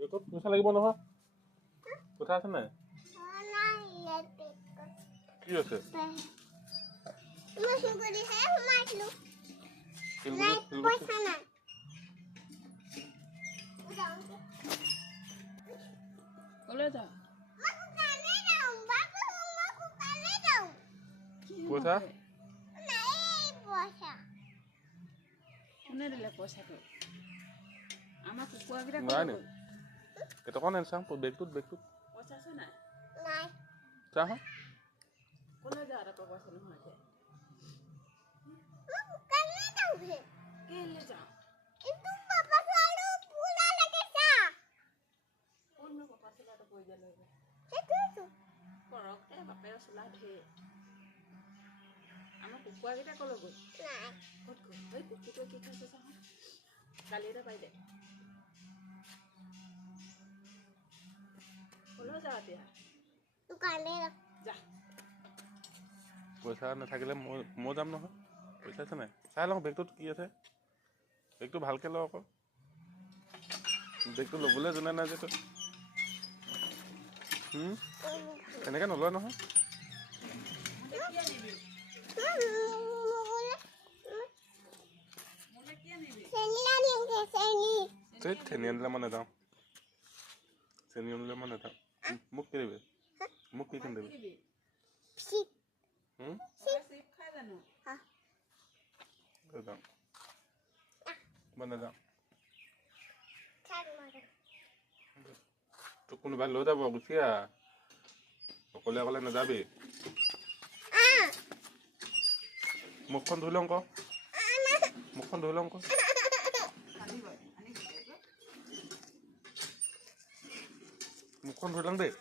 বেগত পইচা লাগিব নহয় কথা আছে নাই কি আছে পইচা কোনে দিলে পইচাটো আমাৰ কুকুৰাকেইটা নাই নে কেইটকা নাই চাওঁ বেগটোত পইচা আছে নাই চাওঁ কোনে যা এটা পইচা নহয় কেলে যাওঁ কোননো পাপা চোলাটো কৈ দিয়া লৈ কৰক বাপেৰ চোলা ধেৰ আমাৰ কুকুৰাকেইটা ক'লৈ গ'ল ক'ত গ'ল এই কুকুৰটোৱে কি খাইছে চাওঁ কালি এটা পাই দে ক'লৈ যা এতিয়া যা পইচা নাথাকিলে মই যাম নহয় পইচা আছে নাই চাই লওঁ বেগটোত কি আছে বেগটো ভালকৈ লওঁ আকৌ বেগটো ল'বলৈ জনা নাই যে তই এনেকৈ নলয় নহয় চেনি আনিলে মই নাযাওঁ চেনি আনিলে মই নাযাওঁ মোক কি দিবি মোক কি কিনি দিবি মই নাযাওঁ তোক কোনোবাই লৈ যাব গুচি আহ অকলে নাযাবি মুখখন ধুই লওঁ আকৌ মুখখন ধুই লওঁ আকৌ মুখখন ধুই লওঁ দেই